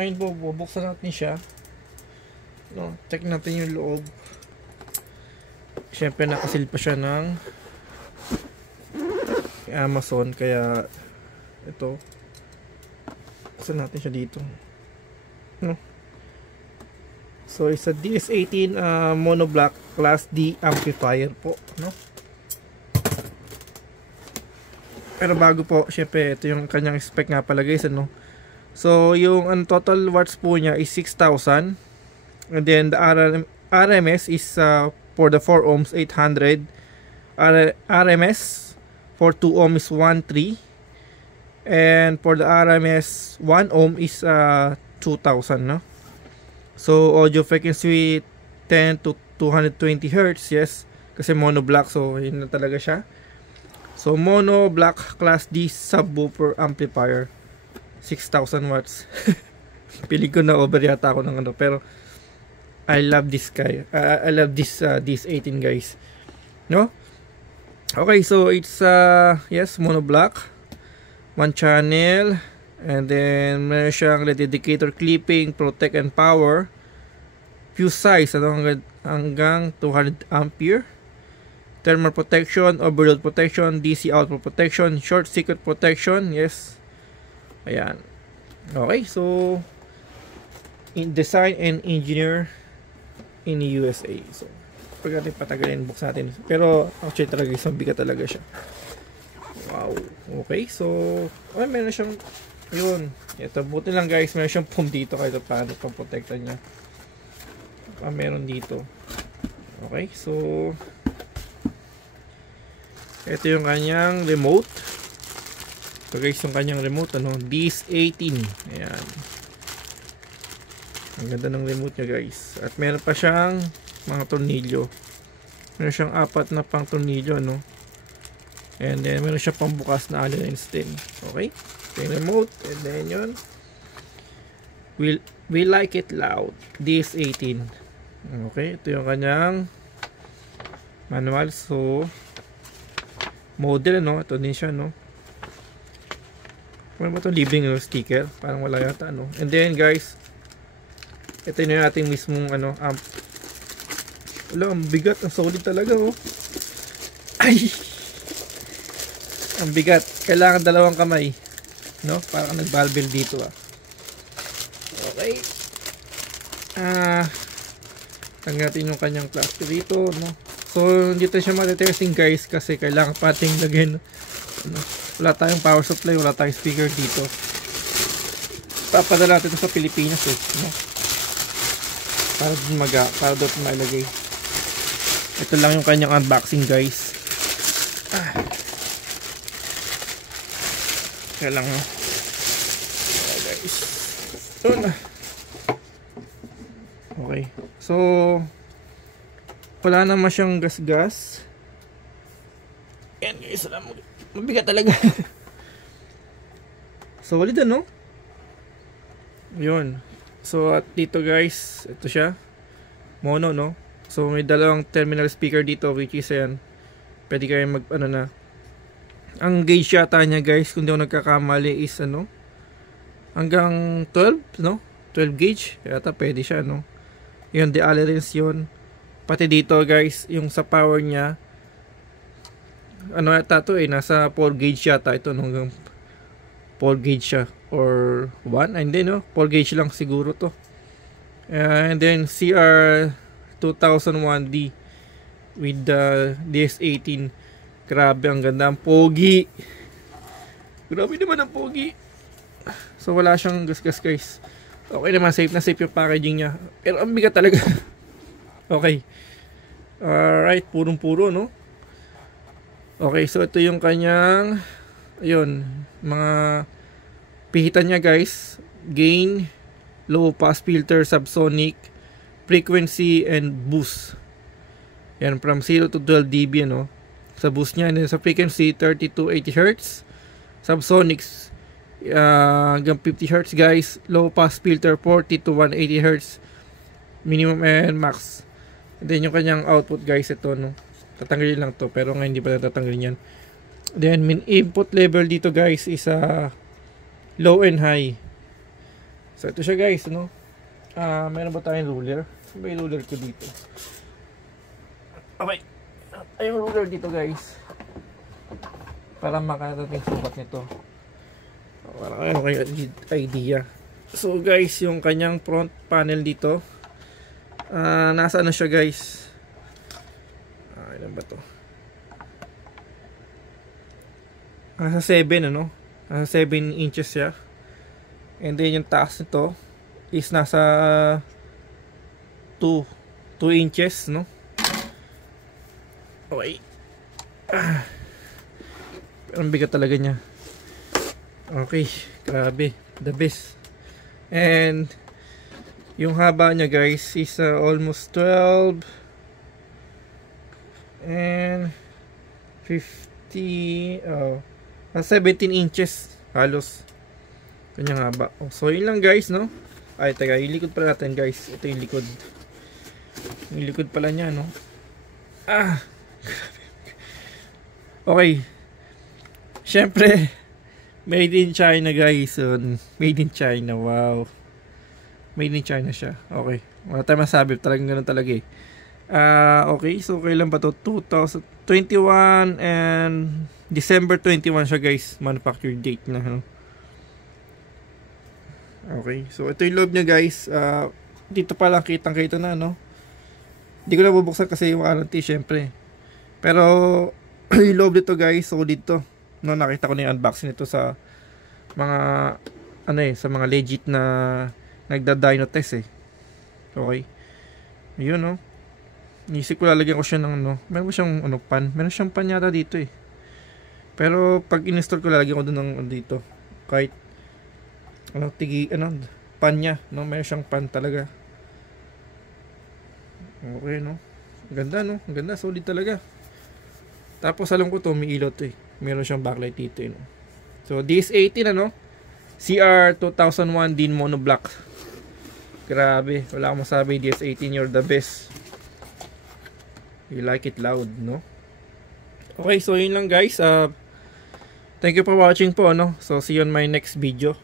Ngayon po, bubuksan natin siya. No, check natin yung loob. Siyempre nakasil pa siya ng Amazon, kaya ito. Buksan natin siya dito. No. So it's a DS18 mono black class D amplifier po, no? Pero bago po, syempre ito yung kanyang spec nga pala guys, ano. So yung total watts po niya is 6,000. And then the RMS is for the 4 ohms 800. RMS for 2 ohm is 1.3. And for the RMS 1 ohm is 2,000, no? So audio frequency 10 to 220 Hz, yes. Kasi mono black, so yun na talaga siya. So mono black class D subwoofer amplifier, 6,000 watts. Pili ko na over yata ako ng ano, pero I love this guy. I love this DS18 guys. No? Okay, so it's yes, mono black, one channel, and then meron siyang LED indicator, clipping, protect and power. Fuse size hanggang 200 ampere. Thermal protection, overload protection, DC output protection, short circuit protection, yes. Ayan. Okay, so in design and engineer in the USA. So pag natin patagalin, box natin. Pero actually talaga isang bigat talaga siya. Wow. Okay, so meron siyang yun. Ito, buti lang guys, meron siyang foam dito kahit paano pang protekta niya. Meron dito. Okay, so ito yung kanyang remote. So guys, yung kanyang remote, ano, DS18. Ayan. Ang ganda ng remote niya guys. At meron pa siyang mga tornilyo. Meron siyang 4 na pang tornilyo, no? And then meron siya pang bukas na allen and stem. Okay? So yung remote, and then yun. We like it loud. DS18. Okay, ito yung kanyang manual. So model, no? Ito din siya, no? Ano ba ito? Libreng sticker. Parang wala yata, no? And then guys, ito yung ating mismong ano, amp. Wala, ang bigat. Ang solid talaga, oh. Ay! Ang bigat. Kailangan dalawang kamay, no? Parang nag-valve dito, ah. Okay. Tanggapin yung kanyang plastic dito, no? So dito siya matitesting guys, kasi kailangan pating lagyan, ano, wala tayong power supply, wala tayong speaker dito. Papadala natin ito sa Pilipinas, eh, no? Para doon mailagay. Ito lang yung kanyang unboxing guys. Kaya lang, no? Okay guys, ito na. Okay, so wala naman siyang gas-gas. Yan guys, mabigat talaga. So walid, no? Yun. So at dito guys, ito siya, mono, no? So may dalawang terminal speaker dito, which is yan, pwede kayo mag ano na. Ang gauge yata niya guys, kung di ako nagkakamali, is ano, hanggang 12, no? 12 gauge yata, pwede siya, no? Yun, the allergens yun. Pati dito guys, yung sa power niya, ano yata to, eh, nasa 4 gauge yata ito, no? Hanggang 4 gauge siya, or 1, hindi, no? 4 gauge lang siguro to. And then CR 2001D with the DS18. Grabe, ang ganda, ang pogi. Grabe naman ang pogi. So wala siyang gas-gas guys. Okay naman, safe na safe yung packaging niya. Pero ang bigat talaga. Okay. Alright, purong-puro, no? Okay, so ito yung kanyang, ayun, mga pihitan niya guys. Gain, low pass filter, subsonic, frequency, and boost. Yan, from 0 to 12 dB, no? Sa boost niya, and then sa frequency, 30 to 80 Hz. Subsonics, hanggang 50 Hz guys. Low pass filter, 40 to 180 Hz. Minimum and max. And then yung kanyang output guys, ito, no? Tatanggalin lang to, pero ngayon hindi pa natatanggalin yan. Then input level dito guys is low and high. So ito siya guys, ano? Meron ba tayong ruler? May ruler ko dito. Okay. Ay, yung ruler dito guys. Para makarating sukat nito. Para kayo idea. So guys, yung kanyang front panel dito. Nasa ano siya guys? Ilan ba to? Nasa 7 ano? Nasa 7 inches siya. And then yung taas nito is nasa 2 inches, no? Okay. Ang bigat talaga niya. Okay, grabe, the best. And yung haba niya guys is almost 12 and 50 17 inches halos kanyang haba. So yun lang guys, no? Ay taga, yung likod pala natin guys. Ito yung likod. Yung likod pala niya, no? Okay. Syempre made in China guys. Made in China. Wow. Made in China siya. Okay. Wala tayong masabi. Talagang ganun talaga eh. Okay. So kailan pa to? 2021 and December 21 siya guys. Manufacture date na. Okay. So ito yung loob niya guys. Dito pa lang kitang kita na, no? Hindi ko na bubuksan kasi yung warranty syempre. Pero yung loob dito guys. So dito. No, nakita ko na yung unboxing nito sa mga sa mga legit na nagda-dyno test eh. Okay. Ayun, no. Inisip ko lalagyan ko siya ng meron ba siyang pan? Meron siyang pan yata dito eh. Pero pag in-install ko lalagyan ko doon ng dito. Kahit pan niya, no, meron siyang pan talaga. Okay, no. Ganda, no. Ganda, solid talaga. Tapos alam ko to, may ilaw to eh. Meron siyang backlight dito, no. So DS18 CR 2001 din mono black. Grabe, wala akong masabi. DS18, you're the best. You like it loud, no? Okay, so yun lang guys. Thank you for watching po, no. So see you on my next video.